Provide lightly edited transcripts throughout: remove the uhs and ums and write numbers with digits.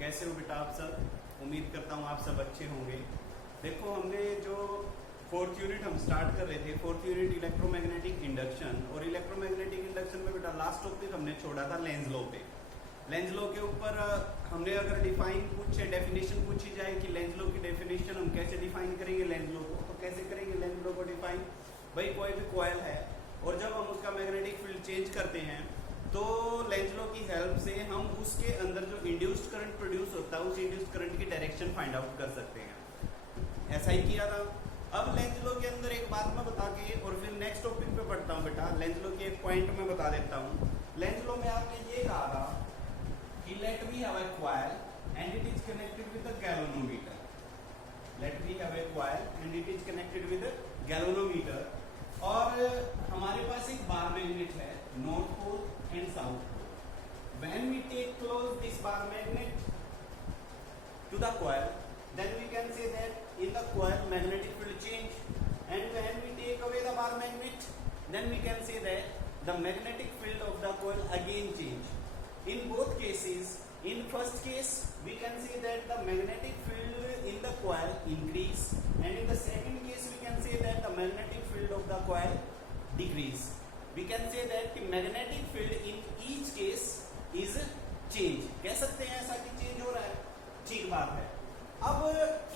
कैसे हो बेटा आप सब? उम्मीद करता हूँ आप सब अच्छे होंगे। देखो हमने जो फोर्थ यूनिट हम स्टार्ट कर रहे थे, फोर्थ यूनिट इलेक्ट्रोमैग्नेटिक इंडक्शन, और इलेक्ट्रोमैग्नेटिक इंडक्शन में बेटा लास्ट टॉपिक हमने छोड़ा था लेंज लॉ पे। लेंज लॉ के ऊपर हमने अगर डिफाइन पूछे, डेफिनेशन पूछी जाए कि लेंज लॉ की डेफिनेशन हम कैसे डिफाइन करेंगे लेंज लॉ को, तो कैसे करेंगे लेंज लॉ को डिफाइन? भाई कोई भी कॉइल है और जब हम उसका मैग्नेटिक फील्ड चेंज करते हैं तो लेंज लॉ की हेल्प से हम उसके अंदर जो इंड्यूस्ड करंट प्रोड्यूस होता है उस इंड्यूस्ड करंट की डायरेक्शन फाइंड आउट कर सकते हैं। ऐसा ही किया था। अब लेंज लॉ के अंदर एक बात मैं बता के और फिर नेक्स्ट टॉपिक पे बढ़ता हूँ बेटा। लेंज लॉ की एक पॉइंट मैं बता देता हूँ। लेंज लॉ में आपने ये कहा था कि let we have a coil and it is connected with a galvanometer. Let we have a coil and it is connected with galvanometer, और हमारे पास एक बार मैग्नेट है, north pole and south pole. When we take close this bar magnet to the coil, then we can say that in the coil magnetic field change, and when we take away the bar magnet, then we can say that the magnetic field of the coil again change. In both cases, in first case we can say that the magnetic field in the coil increase, and in the second case we can say that the magnetic field of the coil decrease. We can say that the magnetic field in each case is change. कह सकते हैं ऐसा कि change हो रहा है, ठीक बात है। अब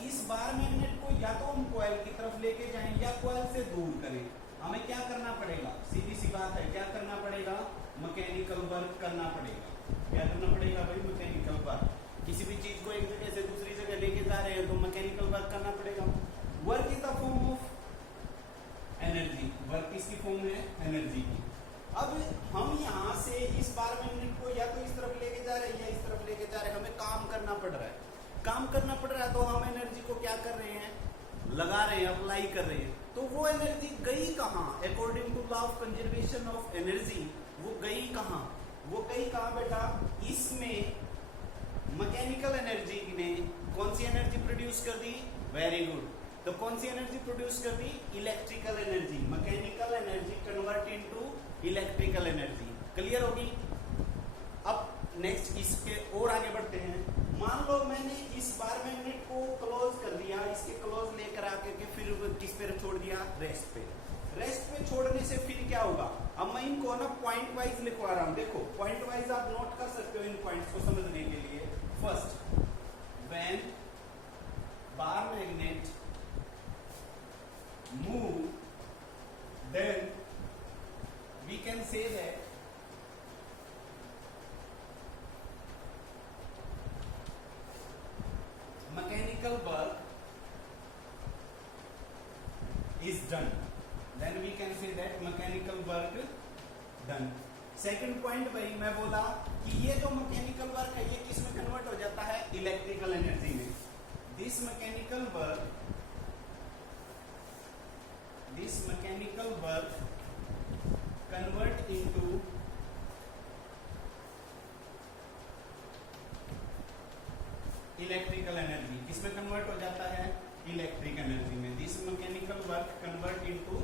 इस बार मैग्नेट को या तो हम कॉइल की तरफ लेके जाएं या कॉइल से दूर करें। हमें क्या करना पड़ेगा? सीधी सी बात है, क्या करना पड़ेगा? मैकेनिकल वर्क करना पड़ेगा। क्या करना पड़ेगा भाई? Mechanical work. किसी भी चीज को एक जगह से दूसरी जगह लेके जा रहे हैं तो मैकेनिकल वर्क करना पड़ेगा। Work is the form of energy. Work किसकी फॉर्म है? एनर्जी की। अब हम यहाँ से इस बार मैग्नेट को या तो इस तरफ लेके जा रहे हैं या इस तरफ लेके जा रहे हैं, हमें काम करना पड़ रहा है। काम करना पड़ रहा है तो हम एनर्जी को क्या कर रहे हैं? लगा रहे हैं, अप्लाई कर रहे हैं। तो वो एनर्जी गई कहाँ? According to law of conservation of energy वो गई कहाँ? वो गई कहाँ बेटा? इसमें मैकेनिकल एनर्जी ने कौन सी एनर्जी प्रोड्यूस कर दी? Very good. तो कौन सी एनर्जी प्रोड्यूस कर दी? Electrical energy. Mechanical energy convert into electrical energy. Clear होगी? अब नेक्स्ट इसके और आगे बढ़ते हैं। मान लो मैंने इस बार मैग्नेट को क्लोज कर दिया, इसके क्लोज लेकर आके के फिर किस पे छोड़ दिया? रेस्ट पे। रेस्ट पे छोड़ने से फिर क्या होगा? अब मैं इनको ना पॉइंट वाइज लिखवा रहा हूं। देखो पॉइंट वाइज आप नोट कर सकते हो इन पॉइंट्स को समझने के लिए। First, when bar magnet move then we can say that mechanical work is done. Then we can say that mechanical work done. Second point भाई मैं बोला कि ये जो मैकेनिकल वर्क है ये किस में कन्वर्ट हो जाता है? इलेक्ट्रिकल एनर्जी में। This mechanical work convert into electrical energy. किसमें कन्वर्ट हो जाता है? इलेक्ट्रिक एनर्जी में। This mechanical work convert into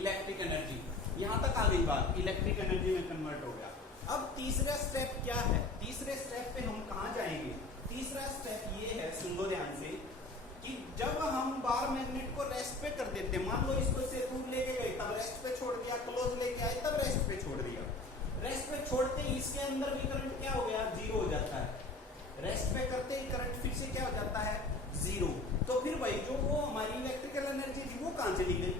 electric energy. यहां तक आ गई बात, इलेक्ट्रिक एनर्जी में कन्वर्ट हो गया। अब तीसरा स्टेप क्या है? तीसरे स्टेप पे हम कहां जाएंगे? तीसरा स्टेप ये है, सुन लो ध्यान से, कि जब हम बार मैग्नेट को रेस्ट पे कर देते, मान लो इसको से दूर लेके गए तब रेस्ट पे छोड़ दिया, क्लोज लेके आए तब रेस्ट पे छोड़ दिया। रेस्ट पे छोड़ते ही इसके अंदर भी करंट क्या हो गया? जीरो हो जाता है। रेस्ट पे करते ही करंट फिर से क्या हो जाता है? जीरो। तो फिर भाई जो वो हमारी इलेक्ट्रिकल एनर्जी थी वो कहां चली गई?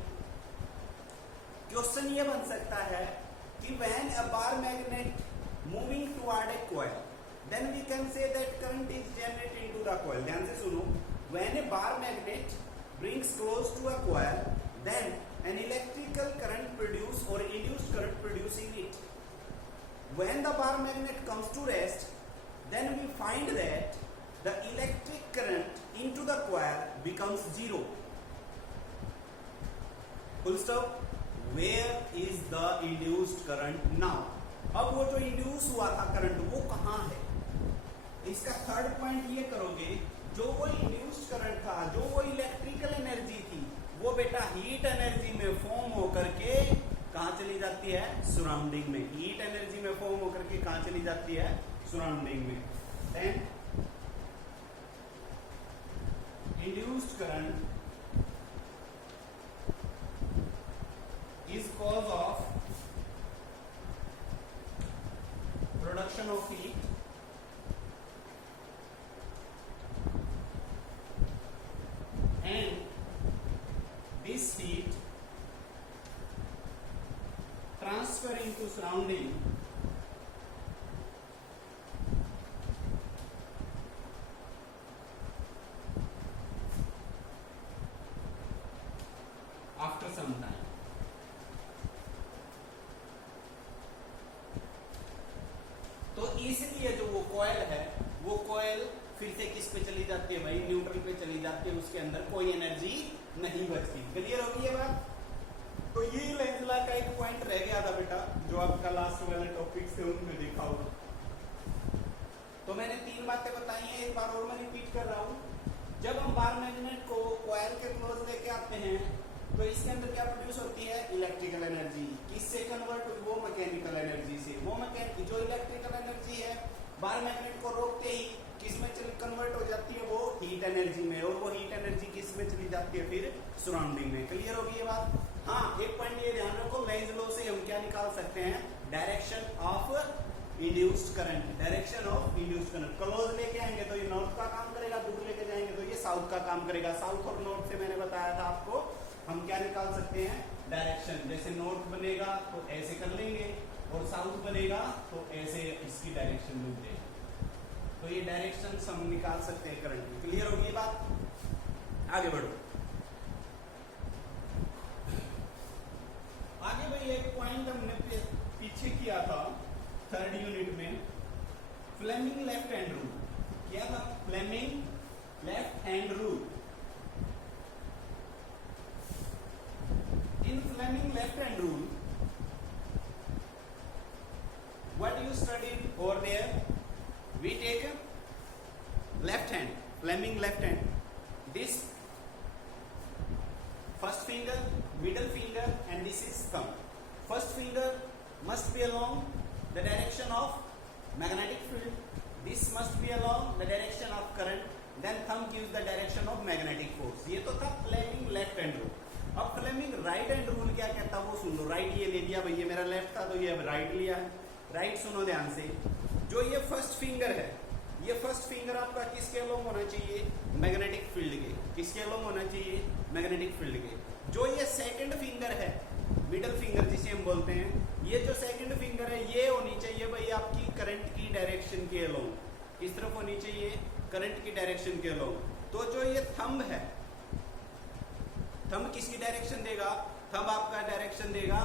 क्वेश्चन ये बन सकता है कि when a bar magnet moving toward a coil, then we can say that current is generated into the coil. ध्यान से सुनो। When a bar magnet brings close to a coil, then an electrical current produced or induced current produced in it. When the bar magnet comes to rest, then we find that the electric current into the coil becomes zero. Full stop. Where is the induced current now? अब वो जो induce हुआ था current वो कहाँ है? इसका third point ये करोगे, जो वो इंड्यूस्ड करंट था, जो वो इलेक्ट्रिकल एनर्जी थी, वो बेटा हीट एनर्जी में फॉर्म होकर के कहाँ चली जाती है? सराउंडिंग में। हीट एनर्जी में फॉर्म होकर के कहाँ चली जाती है? सराउंडिंग में। then induced current is cause of production of heat and this heat transferring to surrounding after some time. तो इसलिए जो वो कॉइल है, वो कॉइल फिर से किस पे चली जाती है भाई? न्यूट्रल पे चली जाती है, उसके अंदर कोई एनर्जी नहीं बचती। क्लियर होगी ये बात? तो ये लेंस लॉ का एक पॉइंट रह गया था बेटा, जो आपका लास्ट वाले टॉपिक से उनमें देखा होगा। तो मैंने 3 बातें बताई हैं, एक बार और मैं रिपीट कर रहा हूँ। जब हम बार मैग्नेट को कॉइल के क्लोज लेके आते हैं तो इसके अंदर क्या प्रोड्यूस होती है? Electrical energy. किससे कन्वर्ट हुई? वो मैकेनिकल एनर्जी से। वो जो इलेक्ट्रिकल एनर्जी है बार मैग्नेट को रोकते ही किस में कन्वर्ट हो जाती है? वो हीट एनर्जी में, और वो हीट एनर्जी किस में चली जाती है? फिर सराउंडिंग में। क्लियर होगी ये बात? हाँ, एक पॉइंट ये ध्यान रखो, लेंज लॉ से हम क्या निकाल सकते हैं? Direction of induced current. Direction of induced current close लेके आएंगे तो ये नॉर्थ का काम करेगा, दूर लेके जाएंगे तो ये साउथ का काम करेगा। साउथ और नॉर्थ से मैंने बताया था आपको हम क्या निकाल सकते हैं? डायरेक्शन। जैसे नॉर्थ बनेगा तो ऐसे कर लेंगे और साउथ बनेगा तो ऐसे इसकी डायरेक्शन लिख देंगे। तो ये डायरेक्शन हम निकाल सकते हैं करंट में। क्लियर होगी ये बात? आगे बढ़ो। आगे भाई एक पॉइंट हमने पीछे किया था 3rd यूनिट में, फ्लेमिंग लेफ्ट हैंड रूल। क्या था? Fleming left hand rule. In Fleming left hand rule, what you studied over there? We take left hand, Fleming left hand. This first finger, middle finger, and this is thumb. First finger must be along the direction of magnetic field. This must be along the direction of current. Then thumb gives the direction of magnetic force. ये तो था Fleming left hand rule. अब Fleming right hand rule क्या कहता है वो सुन लो। Right ये ले लिया भाई, ये मेरा लेफ्ट था तो ये अब राइट लिया है। राइट सुनो ध्यान से, जो ये फर्स्ट फिंगर है, ये फर्स्ट फिंगर आपका किसके अलोंग होना चाहिए? मैग्नेटिक फील्ड के। किसके अलोंग होना चाहिए? मैग्नेटिक फील्ड के। जो ये सेकंड फिंगर है, मिडल फिंगर जिसे हम बोलते हैं, ये जो सेकंड फिंगर है ये होनी चाहिए भाई आपकी करंट की डायरेक्शन के अलोंग। किस तरफ होनी चाहिए? करंट की डायरेक्शन के अलोंग। तो जो ये थंब है, थंब किसकी डायरेक्शन देगा? थंब आपका डायरेक्शन देगा,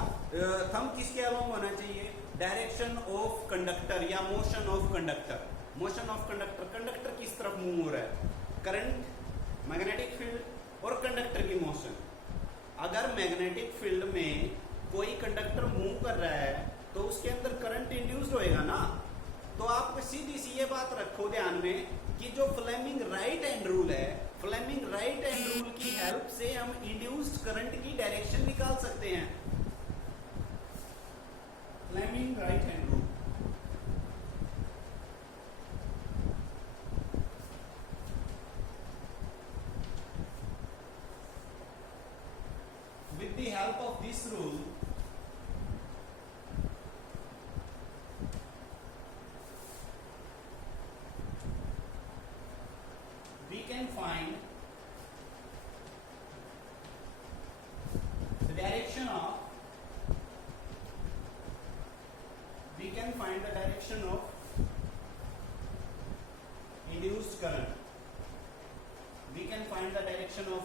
थंब किसके अलोंग होना चाहिए? डायरेक्शन ऑफ कंडक्टर या motion of conductor. Motion of conductor, conductor किस तरफ मूव हो रहा है? करंट, मैग्नेटिक फील्ड और कंडक्टर की मोशन। अगर मैग्नेटिक फील्ड में कोई कंडक्टर मूव कर रहा है तो उसके अंदर करंट इंड्यूस्ड होएगा ना। तो आप सीधी सी ये बात रखो ध्यान में कि जो फ्लेमिंग राइट हैंड रूल है, फ्लेमिंग राइट हैंड रूल की हेल्प से हम इंड्यूस्ड करंट की डायरेक्शन निकाल सकते हैं। Fleming right hand rule. With the help of this rule, we can find the direction of induced current. We can find the direction of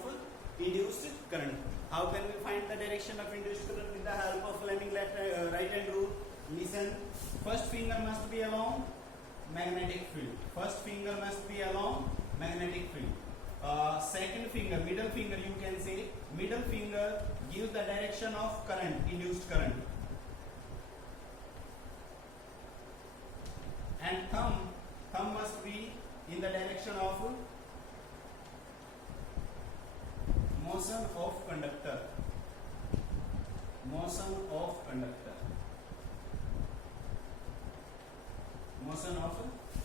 induced current. How can we find the direction of induced current? With the help of Fleming right hand rule. Listen, first finger must be along magnetic field. First finger must be along magnetic field. Second finger, middle finger, you can say, middle finger gives the direction of current, induced current. And thumb must be in the direction of motion of conductor. Motion of conductor. Motion of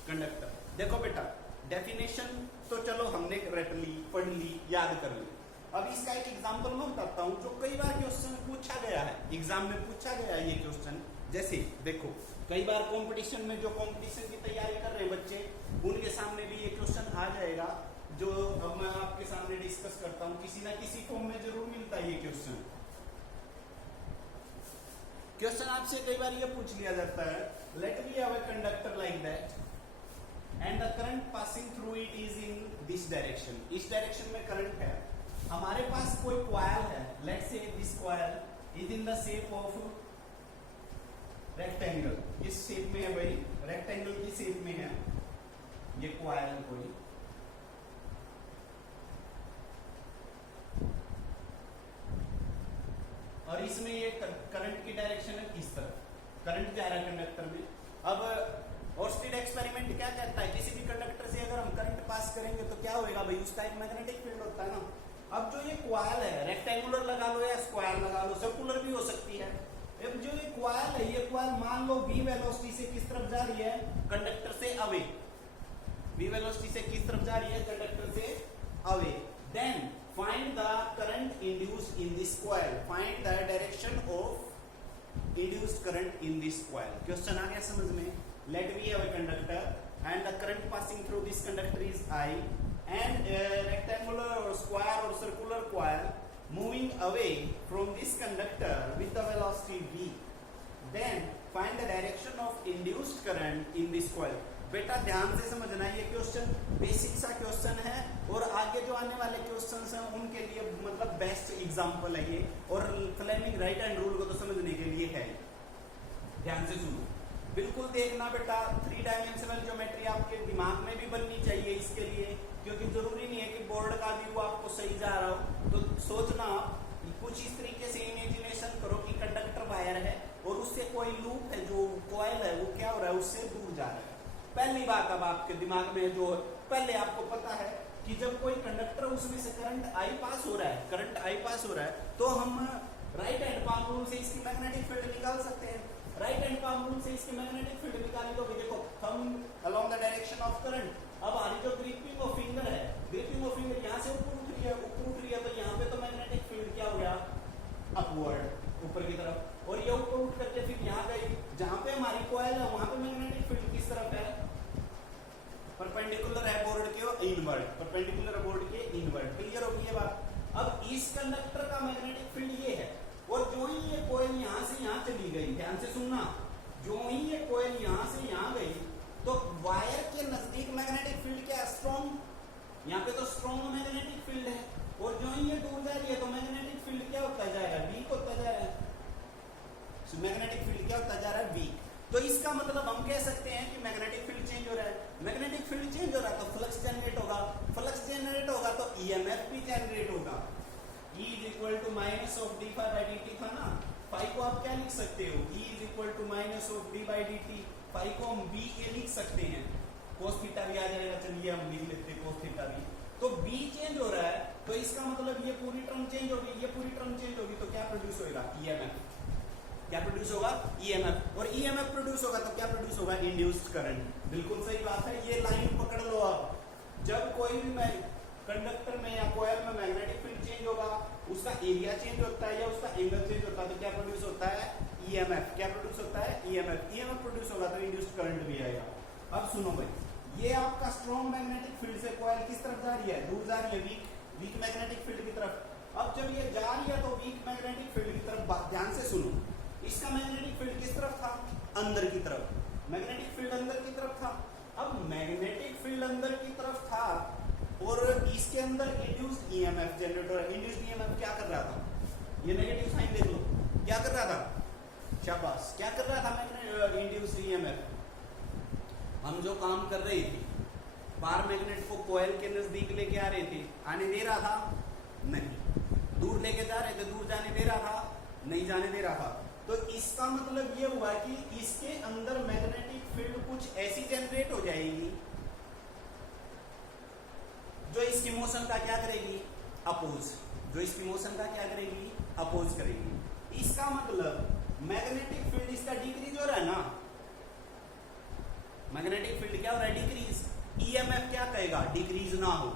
conductor. देखो बेटा, definition तो चलो हमने रट ली, पढ़ ली, याद कर ली। अब इसका एक एग्जांपल मैं बताता हूँ जो कई बार क्वेश्चन पूछा गया है, एग्जाम में पूछा गया है ये क्वेश्चन। जैसे देखो, कई बार कंपटीशन में जो कंपटीशन की तैयारी कर रहे हैं बच्चे, उनके सामने भी ये क्वेश्चन आ जाएगा जो अब मैं आपके सामने डिस्कस करता हूँ। किसी ना किसी फॉर्म में जरूर मिलता है ये क्वेश्चन। क्वेश्चन आपसे कई बार ये पूछ लिया जाता है, let me have a conductor like that and the current passing through it is in this direction. इस डायरेक्शन में करंट है, हमारे पास कोई कॉइल है, let's say this coil is in the shape of rectangle. किस शेप में है भाई? रेक्टेंगल की शेप में है ये कॉइल कोई। और इसमें ये करंट की डायरेक्शन है इस तरफ, करंट जा रहा है कंडक्टर में। अब ओर्स्टेड एक्सपेरिमेंट क्या कहता है, किसी भी कंडक्टर से अगर हम करंट पास करेंगे तो क्या होएगा भाई? उसका एक मैग्नेटिक फील्ड होता है ना। अब जो ये कॉइल है, रेक्टेंगुलर लगा लो या स्क्वायर लगा लो, सर्कुलर भी हो सकती है। अब जो ये कॉइल है, ये कॉइल मान लो v वेलोसिटी से किस तरफ जा रही है? कंडक्टर से अवे। v वेलोसिटी से किस तरफ जा रही है? कंडक्टर से away. Then find the current induced in this coil, find the direction of induced current in this coil। Question आ गया समझ में? let me have a conductor and the current passing through this conductor is I and a rectangular or square or circular coil moving away from this conductor with the velocity v, then find the direction of induced current in this coil। बेटा ध्यान से समझना, ये question basic सा question है और आगे जो आने वाले क्वेश्चंस हैं उनके लिए मतलब बेस्ट एग्जांपल है ये, और फ्लेमिंग राइट हैंड रूल को तो समझने के लिए है। ध्यान से सुनो, बिल्कुल देखना बेटा, 3 डायमेंशनल ज्योमेट्री आपके दिमाग में भी बननी चाहिए इसके लिए, क्योंकि जरूरी नहीं है कि बोर्ड का व्यू आपको सही जा रहा हो। तो सोचना कुछ इस तरीके से इमेजिनेशन करो कि कंडक्टर वायर है और उससे कोई लूप है, जो कॉइल है वो क्या हो रहा है? उससे दूर जा रहा है। पहली बात अब आपके दिमाग में जो पहले आपको पता है कि जब कोई कंडक्टर उसमें से करंट आई पास हो रहा है, करंट आई पास हो रहा है, तो हम राइट हैंड पाम रूल से इसकी मैग्नेटिक फील्ड निकाल सकते हैं। राइट हैंड पाम रूल से इसकी मैग्नेटिक फील्ड निकाली तो देखो, thumb along the direction of current. अब हमारी जो ग्रिपिंग ऑफ फिंगर है, ग्रिपिंग ऑफ फिंगर यहाँ से ऊपर उठ रही है, ऊपर उठ रही है, तो यहाँ पे तो मैग्नेटिक फील्ड क्या हो गया? अपवर्ड, ऊपर की तरफ। और ये ऊपर उठ करके फिर यहाँ गई, जहाँ पे हमारी कॉइल है वहां पे मैग्नेटिक फील्ड किस तरफ है? परपेंडिकुलर है बोर्ड के इनवर्ड, परपेंडिकुलर बोर्ड के इनवर्ड। क्लियर होगी ये बात? अब इस कंडक्टर का मैग्नेटिक फील्ड ये है, और जो ही ये कॉइल यहाँ से यहाँ चली गई, ध्यान से सुनना, जो ही ये कॉइल यहाँ से यहाँ गई तो वायर के नजदीक मैग्नेटिक फील्ड क्या? स्ट्रॉन्ग, यहाँ पे तो स्ट्रॉन्ग मैग्नेटिक फील्ड है, और जो ही ये दूर जा रही है तो मैग्नेटिक फील्ड क्या होता जा रहा है? वीक होता जा रहा है। मैग्नेटिक फील्ड क्या होता जा रहा है? वीक। तो इसका मतलब हम कह सकते हैं कि मैग्नेटिक फील्ड चेंज हो रहा है। मैग्नेटिक फील्ड चेंज हो रहा है तो फ्लक्स जनरेट होगा, फ्लक्स जनरेट होगा तो ईएमएफ भी जनरेट होगा। E is equal to minus of D phi by D T था ना, फाई को आप क्या लिख सकते हो? E is equal to minus of D by D T, phi को हम बी ए लिख सकते हैं, कोस थीटा भी आ जाएगा, चलिए हम लिख लेते हैं कोस थीटा भी। तो बी चेंज हो रहा है तो इसका मतलब ये पूरी टर्म चेंज होगी, ये पूरी टर्म चेंज होगी तो क्या प्रोड्यूस होगा? ईएमएफ। क्या प्रोड्यूस होगा? ईएमएफ। और ईएमएफ प्रोड्यूस होगा तो क्या प्रोड्यूस होगा? Induced current. बिल्कुल सही बात है, ये लाइन पकड़ लो आप। जब कोई भी कंडक्टर में या कॉइल में मैग्नेटिक फील्ड चेंज होगा, उसका एरिया चेंज होता है या उसका एंगल चेंज होता है तो क्या प्रोड्यूस होता है? ईएमएफ। क्या प्रोड्यूस होता है? ईएमएफ। ईएमएफ प्रोड्यूस होगा तो इंड्यूस्ड करंट भी आएगा। अब सुनो भाई, ये आपका स्ट्रॉन्ग मैग्नेटिक फील्ड से कॉइल किस तरफ जा रही है? दूर जा रही है, वीक मैग्नेटिक फील्ड की तरफ। अब जब ये जा रही है तो वीक मैग्नेटिक फील्ड की तरफ, ध्यान से सुनो, इसका मैग्नेटिक फील्ड किस तरफ था? अंदर की तरफ। मैग्नेटिक फील्ड अंदर की तरफ था। अब मैग्नेटिक फील्ड अंदर की तरफ था और इसके अंदर इंड्यूस्ड ईएमएफ जनरेट हो रहा है। इंड्यूस्ड ईएमएफ क्या कर रहा था? ये नेगेटिव साइन देख लो, क्या कर रहा था? शाबाश, क्या कर रहा था? Induced EMF. हम जो काम कर रहे थे, बार मैग्नेट को कॉइल के नजदीक लेके आ रहे थे, आने दे रहा था? नहीं। दूर लेके जा रहे थे, दूर जाने दे रहा था? नहीं जाने दे रहा था। तो इसका मतलब ये हुआ कि इसके अंदर मैग्नेटिक फील्ड कुछ ऐसी जनरेट हो जाएगी जो इसकी मोशन का क्या करेगी? अपोज। जो इसकी मोशन का क्या करेगी? अपोज करेगी। इसका मतलब मैग्नेटिक फील्ड इसका डिक्रीज हो रहा है ना, मैग्नेटिक फील्ड क्या हो रहा है? डिक्रीज। ईएमएफ क्या कहेगा, डिक्रीज ना हो।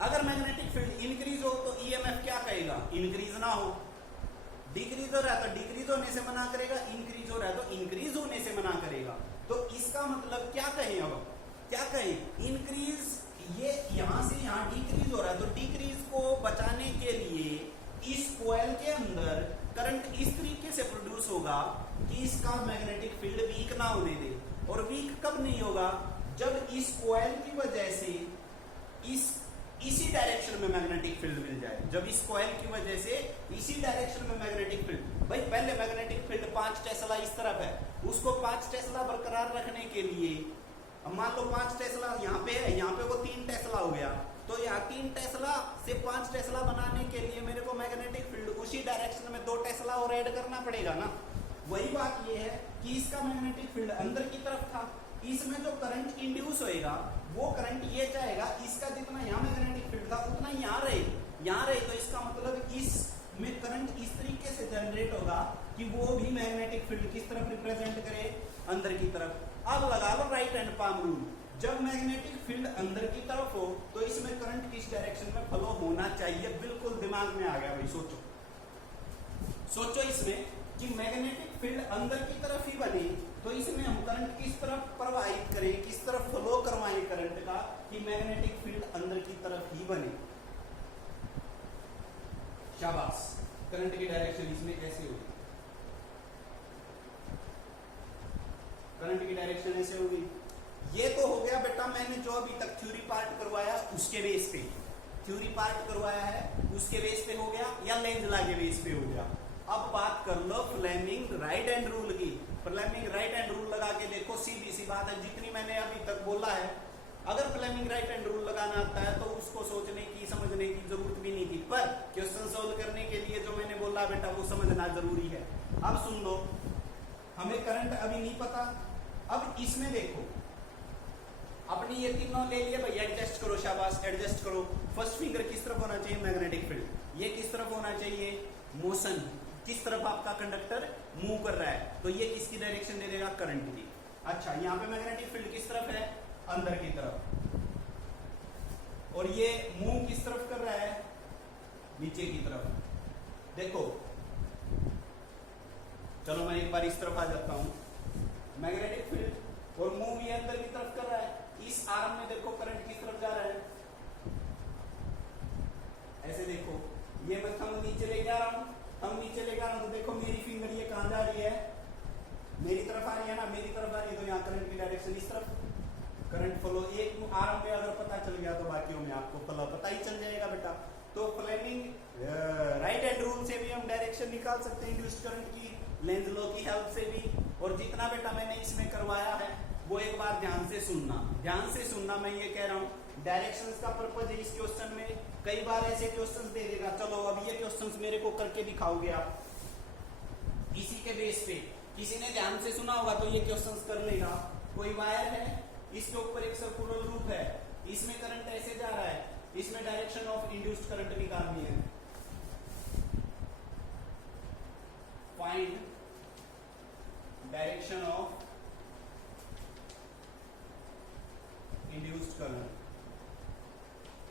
अगर मैग्नेटिक फील्ड इंक्रीज हो तो ईएमएफ क्या कहेगा, इंक्रीज ना हो। डिक्रीज हो रहा है तो डिक्रीज होने से मना करेगा, इंक्रीज हो रहा है तो इंक्रीज होने से मना करेगा। तो इसका मतलब क्या कहें, अब क्या कहें, इंक्रीज, ये यहां से यहां डिक्रीज हो रहा है तो डिक्रीज को बचाने के लिए इस कॉइल के अंदर करंट इस तरीके से प्रोड्यूस होगा कि इसका मैग्नेटिक फील्ड वीक ना होने दे। और वीक कब नहीं होगा, जब इस कॉइल की वजह से इसी डायरेक्शन में मैग्नेटिक फील्ड मिल जाए। जब इस कॉइल की वजह से इसी डायरेक्शन में मैग्नेटिक फील्ड, भाई पहले मैग्नेटिक फील्ड 5 टेस्ला इस तरफ है, उसको 5 टेस्ला बरकरार रखने के लिए, अब मान लो 5 टेस्ला यहाँ पे है, यहाँ पे वो 3 टेस्ला हो गया, तो यहाँ 3 टेस्ला से 5 टेस्ला बनाने के लिए मेरे को मैग्नेटिक फील्ड उसी डायरेक्शन में 2 टेस्ला और ऐड करना पड़ेगा ना। वही बात ये है कि इसका मैग्नेटिक फील्ड अंदर की तरफ था, इसमें जो करंट इंड्यूस होएगा वो करंट ये चाहेगा इसका जितना यहाँ मैग्नेटिक फील्ड था उतना यहाँ रहे, तो इसका मतलब इसमें करंट इस तरीके से जनरेट होगा कि वो भी मैग्नेटिक फील्ड किस तरफ रिप्रेजेंट करे, अंदर की तरफ। अब लगा लो राइट हैंड पाम रूल, जब मैग्नेटिक फील्ड अंदर की तरफ हो तो इसमें करंट किस डायरेक्शन में फ्लो होना चाहिए, बिल्कुल दिमाग में आ गया भाई। सोचो इसमें कि मैग्नेटिक फील्ड अंदर की तरफ ही बने तो इसमें हम करंट किस तरफ प्रवाहित करें, किस तरफ फ्लो करवाएं करंट का, कि मैग्नेटिक फील्ड अंदर की तरफ ही बने। शाबाश, करंट की डायरेक्शन इसमें ऐसे होगी, करंट की डायरेक्शन ऐसे होगी। ये तो हो गया बेटा मैंने जो अभी तक थ्योरी पार्ट करवाया उसके बेस पे, थ्योरी पार्ट करवाया है उसके बेस पे हो गया या लेंज लॉ के बेस पे हो गया। अब बात कर लो फ्लेमिंग राइट हैंड रूल की। फ्लेमिंग राइट हैंड रूल लगा के देखो, सीधी सी बात है, जितनी मैंने अभी तक बोला है, अगर फ्लेमिंग राइट हैंड रूल लगाना आता है तो उसको सोचने की समझने की जरूरत भी नहीं थी, पर क्वेश्चन सोल्व करने के लिए जो मैंने बोला बेटा वो समझना जरूरी है। अब सुन लो, हमें करंट अभी नहीं पता, अब इसमें देखो अपनी ये तीनों ले लिए भाई, एडजस्ट करो, शाबाश एडजस्ट करो। फर्स्ट फिंगर किस तरफ होना चाहिए, मैग्नेटिक फील्ड, ये किस तरफ होना चाहिए, मोशन, किस तरफ आपका कंडक्टर मूव कर रहा है तो ये किसकी डायरेक्शन दे देगा, करंट की। अच्छा, यहाँ पे मैग्नेटिक फील्ड किस तरफ है, अंदर की तरफ, और ये मूव किस तरफ कर रहा है, नीचे की तरफ। देखो चलो मैं एक बार इस तरफ आ जाता हूं, मैग्नेटिक फील्ड और मूव ये अंदर की तरफ कर रहा है। इस आर्म में देखो करंट किस तरफ जा रहा है, ऐसे देखो, ये मैं थंब नीचे ले जा रहा हूं, हम नीचे ले जा रहा हूं तो देखो मेरी फिंगर ये कहां जा रही है, मेरी तरफ आ रही है ना, मेरी तरफ आ रही है, तो यहाँ करंट की डायरेक्शन इस तरफ, करंट फ्लो एक आर्म में अगर पता चल गया तो बाकियों में आपको फ्लो पता ही चल जाएगा बेटा। तो फ्लेमिंग राइट हैंड रूल से भी हम डायरेक्शन निकाल सकते हैं इंड्यूस्ड करंट की, लेंज लॉ की हेल्प से भी। और जितना बेटा मैंने इसमें करवाया है वो एक बार ध्यान से सुनना, मैं ये कह रहा हूँ डायरेक्शंस का पर्पज है इस क्वेश्चन में। कई बार ऐसे क्वेश्चंस दे देगा, चलो अब ये क्वेश्चंस मेरे को करके दिखाओगे आप, इसी के बेस पे किसी ने ध्यान से सुना होगा तो ये क्वेश्चंस कर लेगा। कोई वायर है, इसके ऊपर एक सर्कुलर लूप है, इसमें करंट ऐसे जा रहा है, इसमें डायरेक्शन ऑफ इंड्यूस्ड करंट निकालनी है। Find direction of induced current,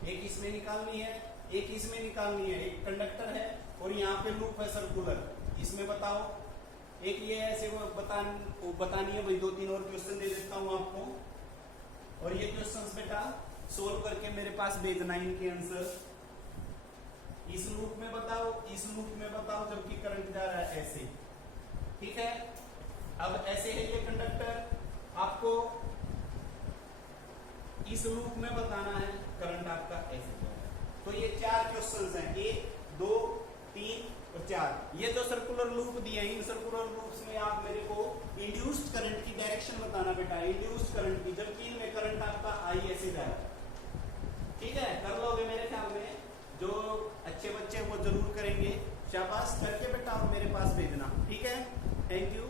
एक इसमें निकालनी है, एक इसमें निकालनी है। एक कंडक्टर है और यहाँ पे लूप है सर्कुलर, इसमें बताओ। एक ये ऐसे वो बतानी है भाई, 2-3 और क्वेश्चन दे देता हूँ आपको, और ये क्वेश्चंस बेटा सोल्व करके मेरे पास भेजना इनके आंसर। इस लूप में बताओ, इस लूप में बताओ, जबकि करंट जा रहा है ऐसे, ठीक है। अब ऐसे है ये कंडक्टर, आपको इस लूप में बताना है करंट आपका ऐसे जा रहा है। तो ये 4 क्वेश्चंस हैं, 1, 2, 3 और 4। ये जो सर्कुलर लूप दिए हैं, इन सर्कुलर लूप्स में आप मेरे को इंड्यूस्ड करंट की डायरेक्शन बताना बेटा, इंड्यूस्ड करंट की, जबकि इनमें करंट आपका आई ऐसे जा रहा है। ठीक है, कर लोगे मेरे ख्याल में, जो अच्छे बच्चे वो जरूर करेंगे। शाबाश, करके बेटा और मेरे पास भेजना, ठीक है। Thank you.